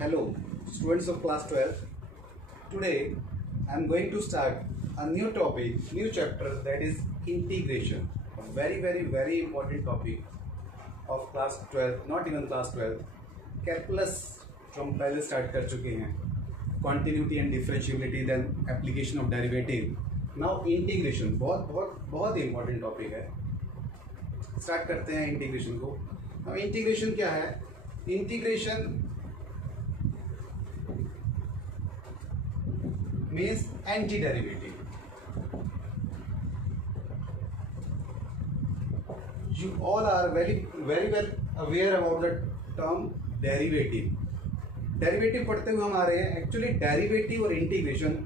Hello, students of class 12. Today, I am going to start a new topic, new chapter, that is integration. A very important topic of class 12, not even class 12. Calculus जो हम पहले start कर चुके हैं, continuity and differentiability, then application of derivative. Now integration बहुत important topic है. Start करते हैं इंटीग्रेशन को. अब इंटीग्रेशन क्या है? Integration means anti-derivative. You all are very well aware about the term derivative. Derivative पढ़ते हुए हम आ रहे हैं. एक्चुअली डेरिवेटिव और इंटीग्रेशन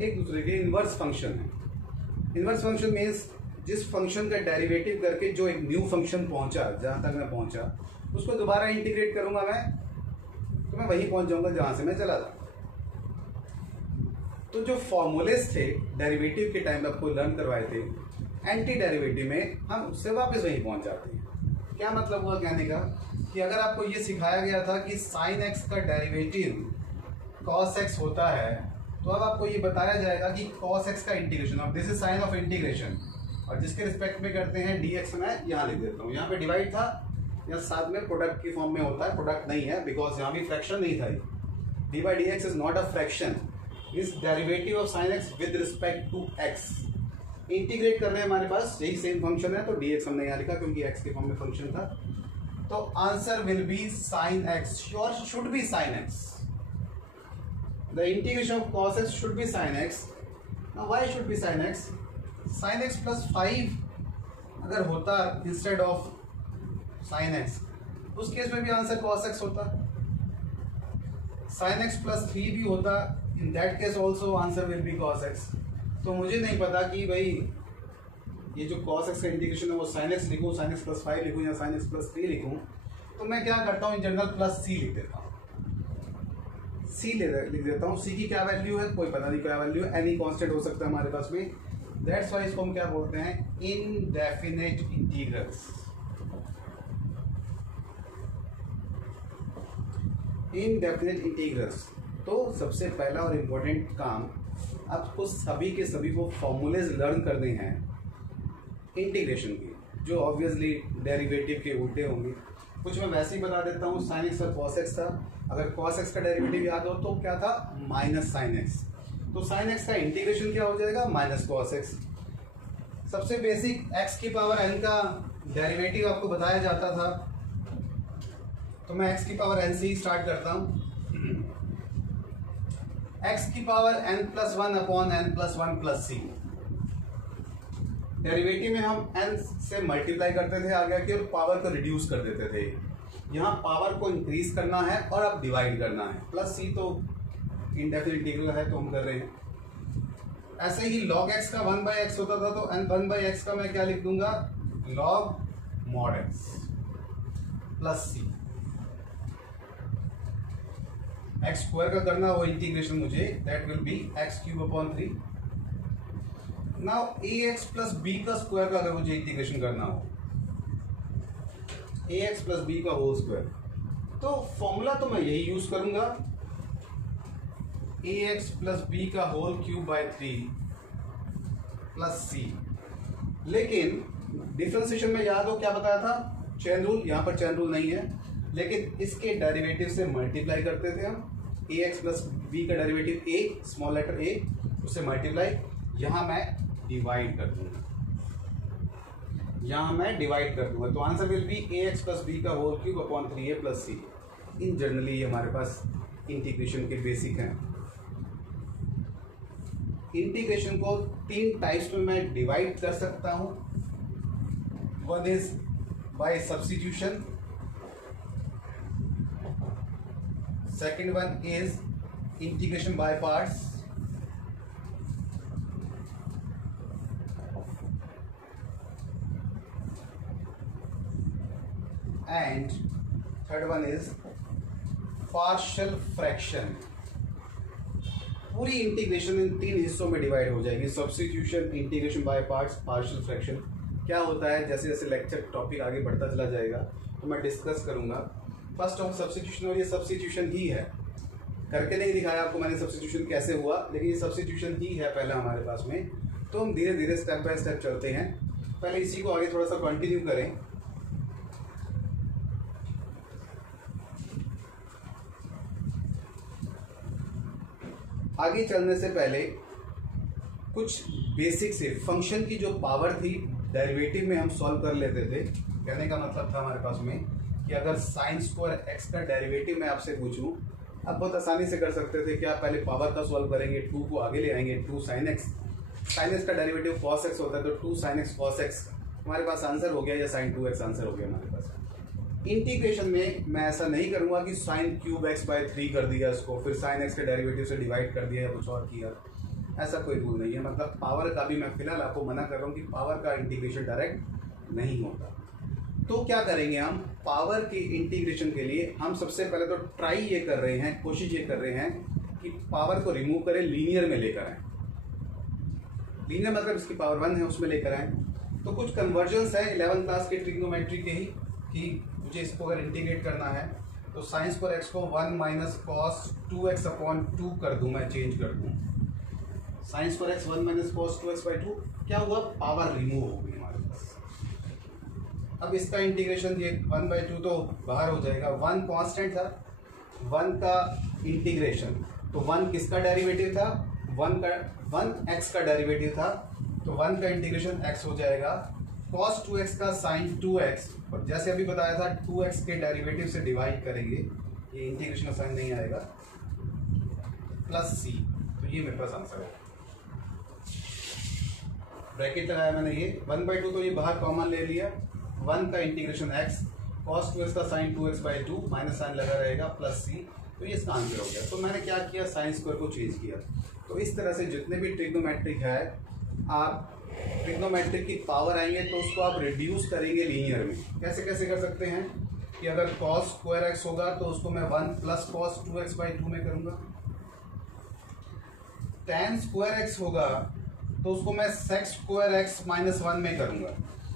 एक दूसरे के इनवर्स फंक्शन है. इनवर्स फंक्शन मीन्स जिस फंक्शन का डेरिवेटिव करके जो एक न्यू फंक्शन पहुंचा, जहां तक मैं पहुंचा, उसको दोबारा इंटीग्रेट करूंगा मैं, तो मैं वहीं पहुंच जाऊंगा जहां से मैं चला था. तो जो फॉर्मूलेस थे डेरिवेटिव के टाइम आपको लर्न करवाए थे, एंटी डेरिवेटिव में हम उससे वापस वहीं पहुंच जाते हैं. क्या मतलब हुआ कहने का कि अगर आपको ये सिखाया गया था कि साइन एक्स का डेरिवेटिव कॉस एक्स होता है, तो अब आपको ये बताया जाएगा कि कॉस एक्स का इंटीग्रेशन, अब this is sine of integration, और जिसके रिस्पेक्ट में करते हैं डी एक्स में यहाँ लिख देता हूँ. यहाँ पे डिवाइड था, या साथ में प्रोडक्ट की फॉर्म में होता है. प्रोडक्ट नहीं है बिकॉज यहाँ भी फ्रैक्शन नहीं था. D by d x is not a fraction, is derivative of sine x with respect to x. Integrate कर रहे हैं, हमारे पास यही सेम फंक्शन है, तो डी एक्स हमने यहाँ लिखा क्योंकि एक्स के फॉर्म में फंक्शन था. तो answer will B sine x, sure should be sine x. The integration of cos x should be sine x. Now why should be sine x? Sine x plus 5 अगर होता instead of sine x, उस case में भी answer cos x होता. Sine x plus 3 भी होता, in that case also answer will B cos x. तो मुझे नहीं पता कि भाई ये जो कॉस एक्स का इंटीग्रेशन है वो साइन एक्स लिखूँ, साइन एक्स प्लस 5 लिखूँ, या साइन एक्स प्लस 3 लिखूँ. तो मैं क्या करता हूँ, इन जनरल प्लस सी लिख देता हूँ. सी लिख देता हूँ. सी की क्या वैल्यू है कोई पता नहीं क्या वैल्यू है, एनी कांस्टेंट हो सकता है हमारे पास में. दैट्स वाई इसको हम क्या बोलते हैं, इनडेफिनेट इंटीग्रल्स. Indefinite integrals. तो सबसे पहला और इम्पोर्टेंट काम, आपको सभी के सभी को फॉर्मूलेज लर्न करने हैं इंटीग्रेशन की, जो ऑब्वियसली डेरिवेटिव के उल्टे होंगे. कुछ मैं वैसे ही बता देता हूँ. साइन एक्स और कॉस एक्स था, अगर कॉस एक्स का डेरिवेटिव याद हो तो क्या था, माइनस साइन एक्स. तो साइन एक्स का इंटीग्रेशन क्या हो जाएगा, माइनस कॉस एक्स. सबसे बेसिक एक्स की पावर एन का डेरिवेटिव आपको बताया जाता था, तो मैं एक्स की पावर एन से ही स्टार्ट करता हूँ. एक्स की power n plus 1 upon n plus 1 plus c. Derivative में हम एन से मल्टीप्लाई करते थे आगे आके, और पावर को रिड्यूस कर देते थे. यहाँ पावर को इंक्रीज करना है और अब डिवाइड करना है. प्लस सी तो इंडेफिनिट इंटीग्रल है तो हम कर रहे हैं. ऐसे ही लॉग एक्स का 1 बाई एक्स होता था, तो एन 1 बाई एक्स का मैं क्या लिख दूंगा, log mod x plus c. X square का करना वो इंटीग्रेशन मुझे, that will be x cube upon 3. Now a x plus b का स्क्वायर का अगर मुझे इंटीग्रेशन करना हो, ए एक्स प्लस बी का होल स्क्वायर, तो फॉर्मूला तो मैं यही यूज करूंगा, ए एक्स प्लस बी का whole cube by 3 plus c. लेकिन डिफरेंशिएशन में याद हो क्या बताया था, चेन रूल. यहां पर चेन रूल नहीं है, लेकिन इसके डेरिवेटिव से मल्टीप्लाई करते थे हम. ए एक्स प्लस बी का derivative a, small letter a, उससे मल्टीप्लाई. यहां मैं डिवाइड कर दूंगा, यहां मैं डिवाइड कर दूंगा. तो answer will be a x plus b का whole cube upon 3a plus c. In generally हमारे पास इंटीग्रेशन के बेसिक हैं. इंटीग्रेशन को 3 टाइप्स में मैं डिवाइड कर सकता हूं. One is by substitution, second one is integration by parts, and third one is partial fraction. पूरी इंटीग्रेशन इन 3 हिस्सों में डिवाइड हो जाएगी. Substitution, integration by parts, partial fraction. क्या होता है, जैसे जैसे लेक्चर टॉपिक आगे बढ़ता चला जाएगा तो मैं डिस्कस करूंगा. फर्स्ट ऑफ सब्स्टिट्यूशन, और ये सब्स्टिट्यूशन ही है, करके नहीं दिखाया आपको मैंने सब्स्टिट्यूशन कैसे हुआ, लेकिन ये सब्स्टिट्यूशन ही है पहला हमारे पास में। तो हम धीरे धीरे स्टेप बाय स्टेप चलते हैं। पहले इसी को आगे थोड़ा सा कंटिन्यू करें। आगे चलने से पहले कुछ बेसिक से फंक्शन की जो पावर थी डेरिवेटिव में हम सॉल्व कर लेते थे। कहने का मतलब था हमारे पास में कि अगर साइन स्क्वायर एक्स का डेरिवेटिव मैं आपसे पूछूं, आप बहुत आसानी से कर सकते थे कि आप पहले पावर का सॉल्व करेंगे, 2 को आगे ले आएंगे, 2 साइन एक्स, साइन एक्स का डेरिवेटिव कॉस एक्स होता है तो 2 साइन एक्स कॉस एक्स हमारे पास आंसर हो गया, या साइन 2x आंसर हो गया हमारे पास। इंटीग्रेशन में मैं ऐसा नहीं करूंगा कि साइन क्यूब एक्स बाय 3 कर दिया इसको, फिर साइन एक्स के डेरिवेटिव से डिवाइड कर दिया या कुछ और किया, ऐसा कोई रूल नहीं है। मतलब पावर का भी मैं फिलहाल आपको मना कर रहा हूँ कि पावर का इंटीग्रेशन डायरेक्ट नहीं होता। तो क्या करेंगे हम पावर के इंटीग्रेशन के लिए, हम सबसे पहले तो ट्राई ये कर रहे हैं, कोशिश ये कर रहे हैं कि पावर को रिमूव करें, लीनियर में लेकर आए। लीनियर मतलब इसकी पावर 1 है उसमें लेकर आए। तो कुछ कन्वर्जन्स है 11th क्लास के ट्रिग्नोमेट्री के ही, कि मुझे इसको अगर इंटीग्रेट करना है तो साइन स्क्वायर एक्स को 1 माइनस कॉस 2x अपॉन 2 कर दूं, मैं चेंज कर दूं। Sine square x 1 minus cos 2x by 2 क्या हुआ, पावर रिमूव हो गई हमारे पास। अब इसका इंटीग्रेशन ये 1/2 तो बाहर हो जाएगा, 1 कांस्टेंट था, 1 का इंटीग्रेशन, तो 1 किसका डेरिवेटिव था, 1 x का डेरिवेटिव था, तो 1 का इंटीग्रेशन x हो जाएगा, cos 2x का sin 2x, और जैसे अभी बताया था 2x के डेरिवेटिव से डिवाइड करेंगे, ये इंटीग्रेशन का साइन नहीं आएगा, प्लस c, तो ये मेरे पास आंसर है। ब्रैकेट लगाया मैंने, ये 1/2 तो ये बाहर कॉमन ले लिया, 1 का इंटीग्रेशन x, cos 2x का sin 2x by 2, minus sign लगा रहेगा, प्लस c, तो ये इसका आंसर हो गया। तो मैंने क्या किया, साइन स्क्वायर को चेंज किया। तो इस तरह से जितने भी ट्रिग्नोमेट्रिक है, आप ट्रिग्नोमेट्रिक की पावर आएंगे तो उसको आप रिड्यूस करेंगे लीनियर में। कैसे कैसे कर सकते हैं कि अगर cos स्क्वायर एक्स होगा तो उसको मैं 1 प्लस cos 2x बाई 2 में करूंगा, tan स्क्वायर एक्स होगा तो उसको मैं sec स्क्वायर एक्स माइनस 1 में करूंगा।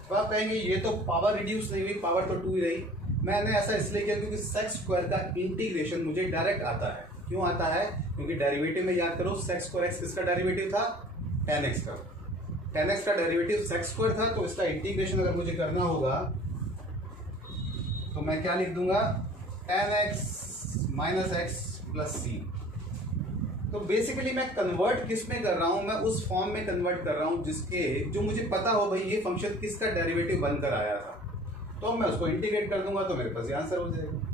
तो आप कहेंगे ये तो पावर रिड्यूस नहीं हुई, पावर तो 2 ही रही। मैंने ऐसा इसलिए किया क्योंकि sec स्क्वायर का इंटीग्रेशन मुझे डायरेक्ट आता है। क्यों आता है, क्योंकि डेरिवेटिव में याद करो sec स्क्वायर एक्स किसका डेरिवेटिव था, tan x का। tan x का डेरिवेटिव sec स्क्वायर था, तो इसका इंटीग्रेशन अगर मुझे करना होगा तो मैं क्या लिख दूंगा, tan x minus x plus c. तो बेसिकली मैं कन्वर्ट किस में कर रहा हूं, मैं उस फॉर्म में कन्वर्ट कर रहा हूं जिसके जो मुझे पता हो भाई ये फंक्शन किसका डेरिवेटिव बनकर आया था, तो मैं उसको इंटीग्रेट कर दूंगा तो मेरे पास ये आंसर हो जाएगा।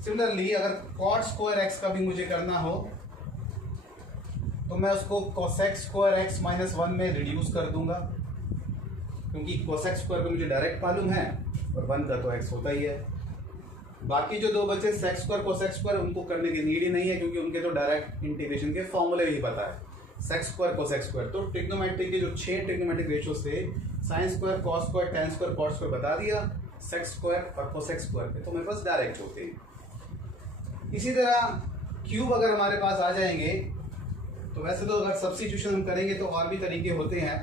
सिमिलरली अगर cot स्क्वायर एक्स का भी मुझे करना हो तो मैं उसको cosec स्क्वायर एक्स माइनस 1 में रिड्यूस कर दूंगा, क्योंकि cosec स्क्वायर को मुझे डायरेक्ट मालूम है और 1 का तो x होता ही है। बाकी जो दो बचे sec स्क्वायर cosec स्क्वायर, उनको करने की नीड ही नहीं है क्योंकि उनके तो डायरेक्ट इंटीग्रेशन के फॉर्मूले ही पता है, sec स्क्वायर cosec स्क्वायर। तो ट्रिग्नोमेट्री के जो 6 ट्रिग्नोमेट्रिक रेशियोज थे, sine square, cos square, tan square, cot square बता दिया, sec स्क्वायर और cosec स्क्वायर पे तो मेरे पास डायरेक्ट होते हैं। इसी तरह क्यूब अगर हमारे पास आ जाएंगे तो वैसे तो अगर सब्स्टिट्यूशन हम करेंगे तो और भी तरीके होते हैं,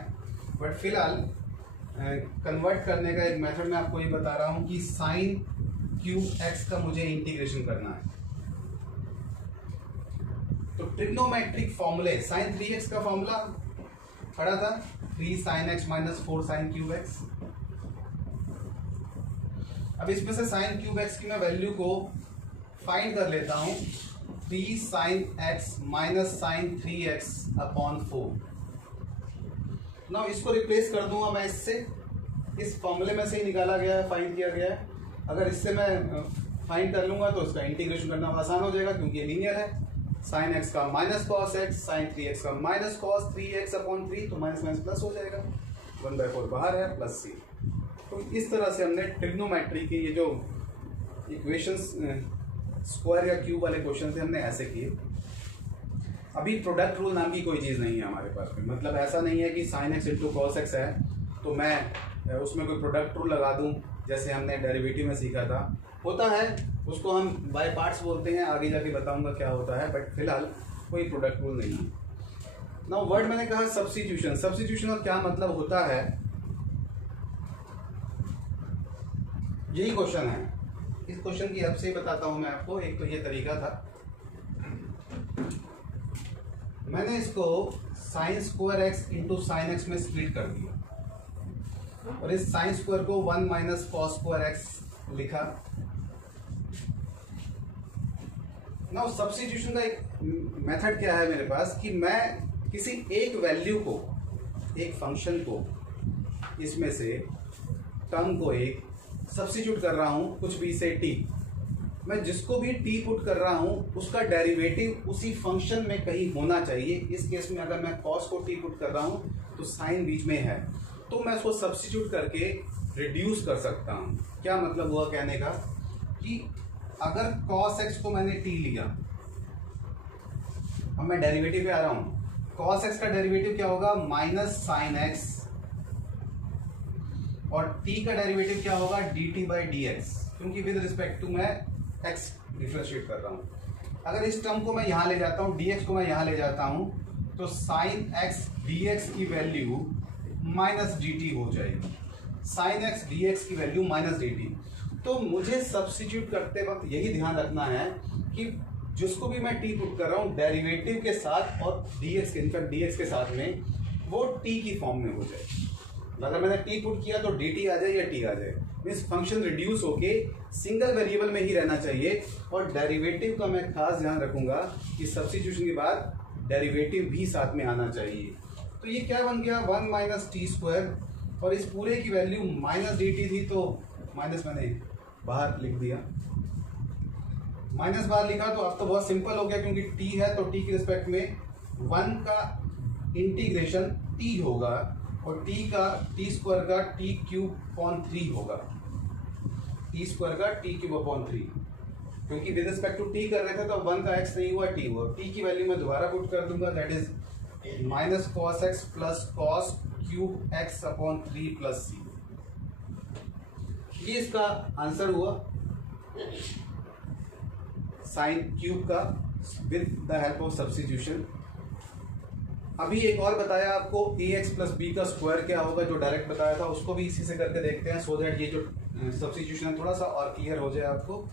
बट फिलहाल कन्वर्ट करने का एक मेथड मैं आपको ये बता रहा हूं कि साइन क्यूब एक्स का मुझे इंटीग्रेशन करना है। तो ट्रिग्नोमेट्रिक फॉर्मूले, साइन 3x का फॉर्मूला पढ़ा था, 3 sine x minus 4 sine cube x. अब इसमें से साइन क्यूब एक्स की मैं वैल्यू को फाइंड कर लेता हूं, 3 sine x minus sine 3x upon 4। Now इसको रिप्लेस कर दूंगा मैं इससे, इस फॉर्मूले में से ही निकाला गया है, फाइंड किया गया है। अगर इससे मैं फाइंड कर लूंगा तो इसका इंटीग्रेशन करना आसान हो जाएगा क्योंकि ये लीनियर है। साइन एक्स का minus cos x, sine 3x का माइनस कॉस 3x अपॉन 3, तो माइनस माइनस प्लस हो जाएगा, 1/4 बाहर है, प्लस c। तो इस तरह से हमने ट्रिग्नोमेट्री के ये जो इक्वेशंस स्क्वायर या क्यूब वाले क्वेश्चन थे हमने ऐसे किए। अभी प्रोडक्ट रूल नाम की कोई चीज़ नहीं है हमारे पास में, मतलब ऐसा नहीं है कि sine x into cos x है तो मैं उसमें कोई प्रोडक्ट रूल लगा दूं जैसे हमने डेरिवेटिव में सीखा था। होता है, उसको हम बाय पार्ट्स बोलते हैं, आगे जाके बताऊंगा क्या होता है, बट फिलहाल कोई प्रोडक्ट रूल नहीं है। नाउ वर्ड मैंने कहा सब्स्टिट्यूशन। सब्स्टिट्यूशन का क्या मतलब होता है, यही क्वेश्चन है इस क्वेश्चन की हेल्प से ही बताता हूं मैं आपको। एक तो ये तरीका था, मैंने इसको sine square x into sine x में स्प्लिट कर दिया और इस साइन स्क्वायर को 1 माइनस कॉस स्क्वायर एक्स लिखा। नाउ सब्स्टिट्यूशन का एक मेथड क्या है मेरे पास कि मैं किसी एक वैल्यू को, एक फंक्शन को, इसमें से टर्म को एक सब्स्टिट्यूट कर रहा हूं कुछ भी से टी। मैं जिसको भी टी पुट कर रहा हूं उसका डेरिवेटिव उसी फंक्शन में कहीं होना चाहिए। इस केस में अगर मैं कॉस को टी पुट कर रहा हूं तो साइन बीच में है, तो मैं उसको सब्स्टिट्यूट करके रिड्यूस कर सकता हूं। क्या मतलब हुआ कहने का कि अगर cos x को मैंने t लिया, अब मैं डेरिवेटिव पे आ रहा हूं। cos x का डेरिवेटिव क्या होगा? माइनस साइन x, और t का डेरिवेटिव क्या होगा? dt बाई डी एक्स, क्योंकि विद रिस्पेक्ट टू मैं x डिफरेंशिएट कर रहा हूं। अगर इस टर्म को मैं यहां ले जाता हूं, dx को मैं यहां ले जाता हूं, तो साइन x dx की वैल्यू माइनस dt हो जाएगी। साइन x dx की वैल्यू माइनस dt। तो मुझे सब्स्टिट्यूट करते वक्त यही ध्यान रखना है कि जिसको भी मैं t पुट कर रहा हूं डेरिवेटिव के साथ और dx के, इनफैक्ट dx के साथ में, वो t की फॉर्म में हो जाए। अगर मैंने t पुट किया तो dt आ जाए या t आ जाए, मीन्स फंक्शन रिड्यूस होके सिंगल वेरिएबल में ही रहना चाहिए। और डेरिवेटिव का मैं खास ध्यान रखूंगा कि सब्स्टिट्यूशन के बाद डेरिवेटिव भी साथ में आना चाहिए। तो ये क्या बन गया? 1 माइनस टी स्क्वायर, और इस पूरे की वैल्यू माइनस dt थी तो माइनस मैंने बाहर लिख दिया। माइनस बाहर लिखा तो अब तो बहुत सिंपल हो गया, क्योंकि t है तो t के रिस्पेक्ट में 1 का इंटीग्रेशन t होगा और t का टी स्क्वायर का t क्यूब अपॉन 3 होगा। टी स्क्वायर का t क्यूब अपॉन 3, क्योंकि विद रिस्पेक्ट टू t कर रहे थे तो 1 का x नहीं हुआ, t हुआ। t की वैल्यू मैं दोबारा पुट कर दूंगा, that is minus cos x plus cos cube x upon 3 plus c। ये इसका आंसर हुआ साइन क्यूब का with the help of substitution. अभी एक और बताया आपको ax प्लस बी का स्क्वायर क्या होगा, जो डायरेक्ट बताया था, उसको भी इसी से करके देखते हैं, सो दैट ये जो सब्स्टिट्यूशन है थोड़ा सा और क्लियर हो जाए आपको।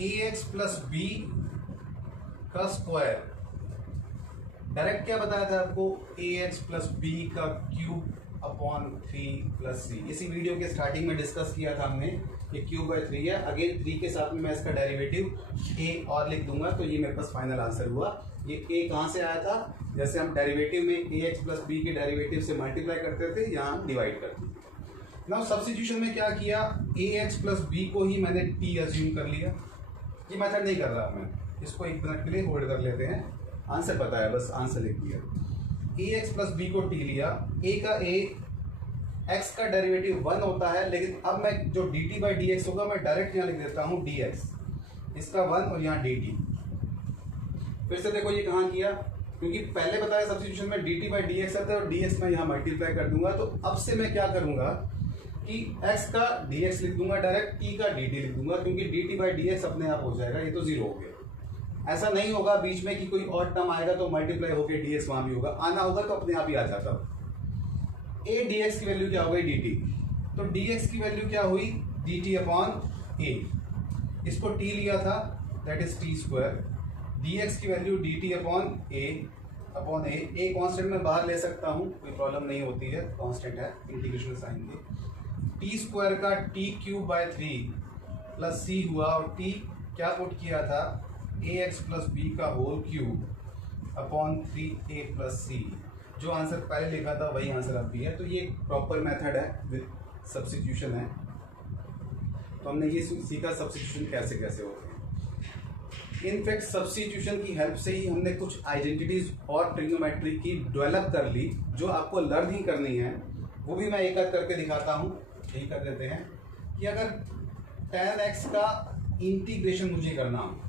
ax प्लस बी का स्क्वायर डायरेक्ट क्या बताया था आपको? ax प्लस बी का क्यूब अपॉन 3 प्लस सी। इसी वीडियो के स्टार्टिंग में डिस्कस किया था हमने। ये क्यूब बाय 3 है, अगेन 3 के साथ में मैं इसका डेरिवेटिव a और लिख दूंगा, तो ये मेरे पास फाइनल आंसर हुआ। ये a कहाँ से आया था? जैसे हम डेरिवेटिव में ax प्लस बी के डेरिवेटिव से मल्टीप्लाई करते थे, यहाँ डिवाइड करते थे। नाउ सब्स्टिट्यूशन में क्या किया? ax प्लस बी को ही मैंने t अज्यूम कर लिया। ये मेथड नहीं कर रहा मैं, इसको एक मिनट के लिए होल्ड कर लेते हैं। आंसर पता है, बस आंसर लिख दिया। ax प्लस बी को t लिया, a का a, x का डेरिवेटिव 1 होता है, लेकिन अब मैं जो dt बाई डी एक्स होगा मैं डायरेक्ट यहाँ लिख देता हूँ dx, इसका 1 और यहाँ dt। फिर से देखो ये कहाँ किया, क्योंकि पहले बताया सब्स्टिट्यूशन में dt बाई डी एक्स आता है और dx मैं यहाँ मल्टीप्लाई कर दूंगा। तो अब से मैं क्या करूंगा कि x का dx लिख दूंगा डायरेक्ट, t का dt लिख दूंगा, क्योंकि dt बाई डी एक्स अपने आप हो जाएगा, ये तो 0 हो गया। ऐसा नहीं होगा बीच में कि कोई और टर्म आएगा तो मल्टीप्लाई होकर dx वहां भी होगा, आना होगा तो अपने आप ही आ जाता। a dx की वैल्यू क्या हो गई? dt। तो dx की वैल्यू क्या हुई? dt upon a। इसको t लिया था, that is T square. dx की value dt upon a upon a constant में बाहर ले सकता हूँ, कोई प्रॉब्लम नहीं होती है, कांस्टेंट है, इंटीग्रेशन साइन के। टी स्क्वायर का t cube by 3 plus c हुआ, और t क्या पुट किया था? ax प्लस बी का whole cube upon 3a plus c. जो आंसर पहले लिखा था वही आंसर अब भी है। तो ये प्रॉपर मेथड है, विद सब्स्टिट्यूशन है। तो हमने ये सीखा सब्स्टिट्यूशन कैसे कैसे होते हैं। इनफैक्ट सब्स्टिट्यूशन की हेल्प से ही हमने कुछ आइडेंटिटीज और ट्रिग्नोमेट्री की डेवलप कर ली, जो आपको लर्न ही करनी है। वो भी मैं एक आध करके दिखाता हूँ। यही कर देते हैं कि अगर tan x का इंटीग्रेशन मुझे करना हो,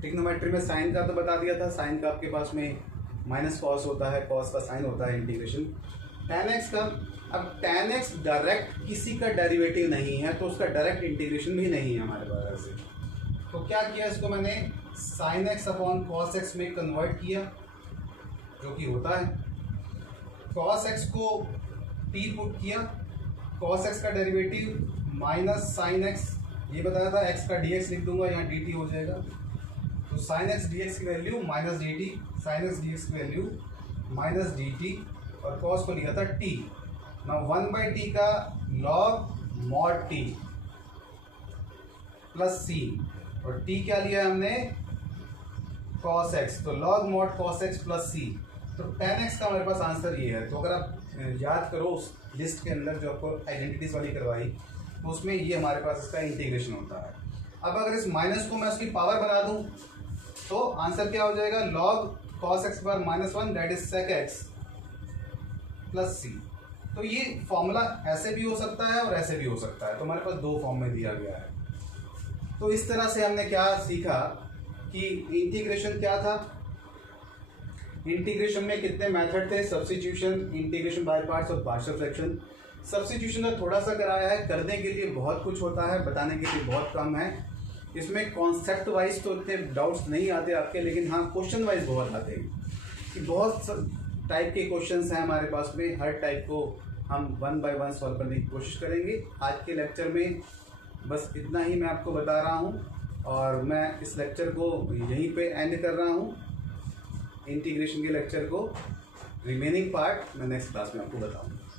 ट्रिग्नोमेट्री में साइन का तो बता दिया था, साइन का आपके पास में माइनस कॉस होता है, कॉस का साइन होता है, इंटीग्रेशन tan x का। अब tan x डायरेक्ट किसी का डेरिवेटिव नहीं है, तो उसका डायरेक्ट इंटीग्रेशन भी नहीं है हमारे पास ऐसे। तो क्या किया, इसको मैंने sin x upon cos x में कन्वर्ट किया, जो कि होता है। cos x को t पुट किया, cos x का डेरिवेटिव माइनस साइन x, ये बताया था x का dx लिख दूंगा, यहाँ dt हो जाएगा। तो साइन x dx की value minus dt, sine x dx की वैल्यू माइनस dt, और cos को लिखा था t। ना 1/t का log mod t plus c, और t क्या लिया हमने cos x, तो log mod cos x plus c, तो tan x का हमारे पास आंसर ये है। तो अगर आप याद करो उस लिस्ट के अंदर जो आपको आइडेंटिटीज वाली करवाई, तो उसमें ये हमारे पास इसका इंटीग्रेशन होता है। अब अगर इस माइनस को मैं उसकी पावर बना दूं तो आंसर क्या हो जाएगा, log cos x bar minus 1 that is sec x plus c। तो ये फॉर्मूला ऐसे भी हो सकता है और ऐसे भी हो सकता है, तो हमारे पास दो फॉर्म में दिया गया है। तो इस तरह से हमने क्या सीखा कि इंटीग्रेशन क्या था, इंटीग्रेशन में कितने मेथड थे, सब्स्टिट्यूशन, इंटीग्रेशन बाय पार्ट्स और पार्शियल फ्रैक्शन। सब्स्टिट्यूशन का थोड़ा सा कराया है, करने के लिए बहुत कुछ होता है, बताने के लिए बहुत कम है। इसमें कॉन्सेप्ट वाइज तो इतने डाउट्स नहीं आते आपके, लेकिन हाँ क्वेश्चन वाइज बहुत आते हैं कि बहुत टाइप के क्वेश्चंस हैं हमारे पास में, हर टाइप को हम 1 बाय 1 सॉल्व करने की कोशिश करेंगे। आज के लेक्चर में बस इतना ही मैं आपको बता रहा हूँ, और मैं इस लेक्चर को यहीं पे एंड कर रहा हूँ। इंटीग्रेशन के लेक्चर को रिमेनिंग पार्ट मैं नेक्स्ट क्लास में आपको बताऊँगा।